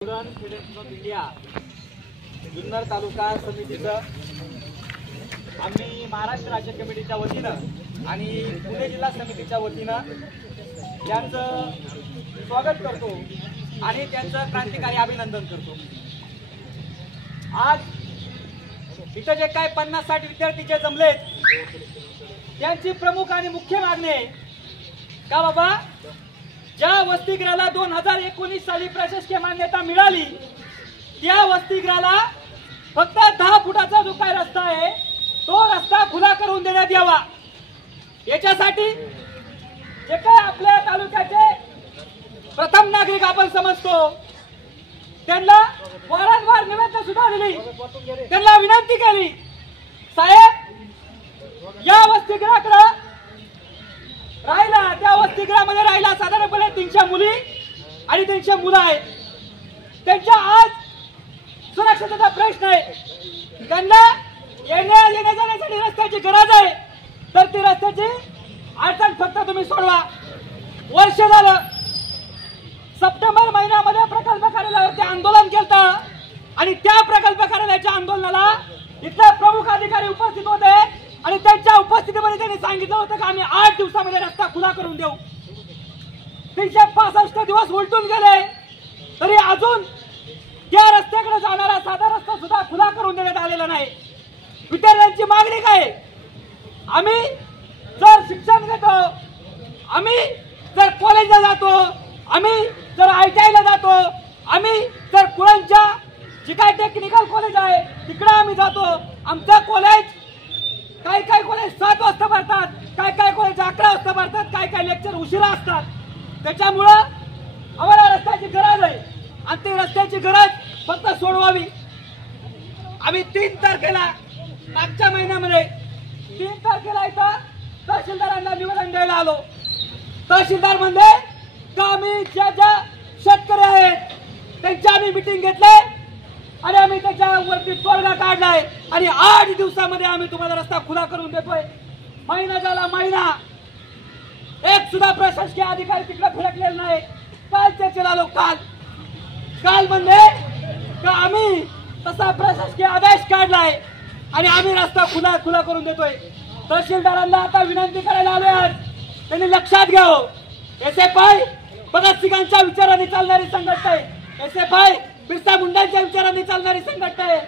India Junnar तालुका समितीचं आम्ही महाराष्ट्र राज्य कमिटीच्या वतीनं आणि पुणे जिल्हा समितीच्या वतीनं त्यांचं स्वागत करतो आणि त्यांचं क्रांतिकारी अभिनंदन करतो। आज इथं जे काय 50-60 विद्यार्थी जे जमलेत त्यांची प्रमुख आणि मुख्य मागणी आहे का बाबा ज्या वसतिगृहाला 2019 साली प्रशासकीय मान्यता मिळाली त्या वसतिगृहाला फक्त 10 फुटाचा जो काय रस्ता आहे तो रस्ता खुला करून देण्यात यावा। याच्यासाठी जे काय आपल्या तालुक्याचे प्रथम नागरिक आपण समजतो त्यांना वारंवार निवेदन सुद्धा दिली, त्यांना विनंती केली, साहेब या वसतिगृहाकडे राहिला त्या वसतिगृहामध्ये राहिला साधारणपणे 300 मुली आणि 300 मुलं आहेत। त्यांच्या आज सुरक्षेचा प्रश्न आहे, त्यांना येण्या जाण्यासाठी रस्त्याची गरज आहे, तर ती रस्त्याची अडचण फक्त तुम्ही सोडवा। वर्ष झालं सप्टेंबर महिन्यामध्ये प्रकल्प कार्यालयावरती आंदोलन केलं आणि त्या प्रकल्प कार्यालयाच्या आंदोलनाला इथले प्रमुख अधिकारी उपस्थित होते आणि त्यांच्या उपस्थितीमध्ये त्यांनी सांगितलं होतं की आम्ही 8 दिवसामध्ये रस्ता खुला करून देऊ। 365 दिवस उलटून गेले तरी अजून त्या रस्त्याकडे जाणारा साधा रस्ता सुद्धा खुला करून देण्यात आलेला नाही। विद्यार्थ्यांची मागणी काय? आम्ही जर शिक्षण घेतो, आम्ही जर कॉलेजला जातो, आम्ही जर ITI ला जातो, आम्ही जर कुळांच्या जे काय टेक्निकल कॉलेज आहे तिकडे आम्ही जातो, आमचं कॉलेज काय कॉलेज 7 वाजता भरतात, काय कॉलेज 11 वाजता भरतात, काय लेक्चर उशिरा असतात। त्याच्यामुळं आम्हाला रस्त्याची गरज आहे आणि ती रस्त्याची गरज फक्त सोडवावी। आम्ही 3 तारखेला मागच्या महिन्यामध्ये 3 तारखेला इथं तहसीलदारांना निवेदन द्यायला आलो। तहसीलदार म्हणले का आम्ही ज्या शेतकरी आहेत त्यांची आम्ही मिटिंग घेतली आणि आम्ही त्याच्यावरती तोडगा काढलाय आणि 8 दिवसामध्ये आम्ही तुम्हाला रस्ता खुला करून देतोय। महिना झाला, महिना एक सुद्धा प्रशासकीय अधिकारी तिकडे फिरकलेला नाही। काल चर्चेला आलो, काल म्हणले का आम्ही तसा प्रशासकीय आदेश काढलाय आणि आम्ही रस्ता खुला करून देतोय। तहसीलदारांना आता विनंती करायला आलोय, आज त्यांनी लक्षात घ्यावं। SFI भगतसिंगांच्या विचारांनी चालणारी संघटना आहे, SFI बिरसा मुंडांच्या विचारांनी चालणारी संघटना आहे,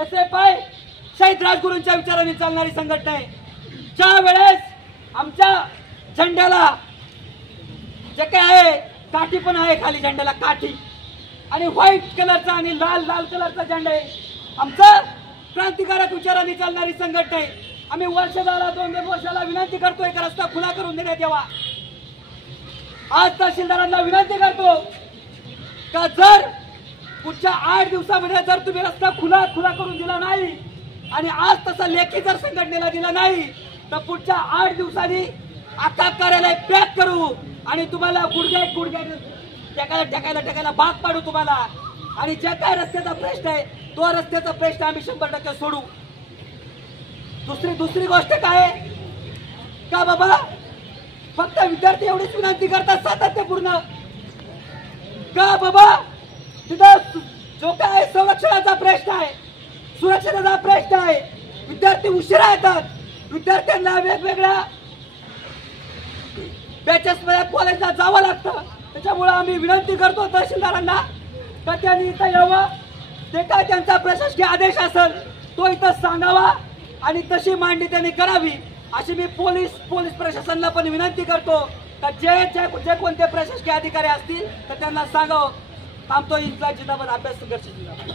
SFI शहीद राजगुरूंच्या विचारांनी चालणारी संघटना आहे। ज्या वेळेस आमच्या झेंड्याला जे काय आहे काठी पण आहे, खाली झेंड्याला काठी आणि व्हाईट कलरचा आणि लाल कलरचा झेंडा आहे, आमचं क्रांतिकारक विचारांनी चालणारी संघटना आहे। आम्ही वर्ष झाला 2 वर्षाला विनंती करतोय की रस्ता खुला करून देण्यात यावा। आज तहसीलदारांना विनंती करतो का जर पुढच्या 8 दिवसामध्ये जर तुम्ही रस्ता खुला करून दिला नाही आणि आज तसा लेखी जर संघटनेला दिला नाही तर पुढच्या 8 दिवसांनी आता कार्यालय पॅक करू आणि तुम्हाला गुडघ्या टाकायला भाग पाडू तुम्हाला। आणि जे काय रस्त्याचा प्रश्न आहे तो रस्त्याचा प्रश्न आम्ही 100% सोडू। दुसरी गोष्ट काय का बाबा फक्त विद्यार्थी एवढीच विनंती करतात सातत्यपूर्ण का बाबा तिथं जो काय संरक्षणाचा प्रश्न आहे, सुरक्षेचा प्रश्न आहे, विद्यार्थी उशिरा येतात, विद्यार्थ्यांना वेगवेगळ्या बॅचेस मध्ये कॉलेजला जावं लागतं। त्याच्यामुळे आम्ही विनंती करतो तहसीलदारांना का त्यांनी इथं यावं, ते काय त्यांचा प्रशासकीय आदेश असेल तो इथं सांगावा आणि तशी मांडणी त्यांनी करावी अशी मी पोलीस प्रशासनाला पण विनंती करतो का जे कोणते प्रशासकीय अधिकारी असतील तर त्यांना सांगावं। थांबतो. इंचा जिंदाबाद, अभ्यास संघर्ष जिंदाबाद।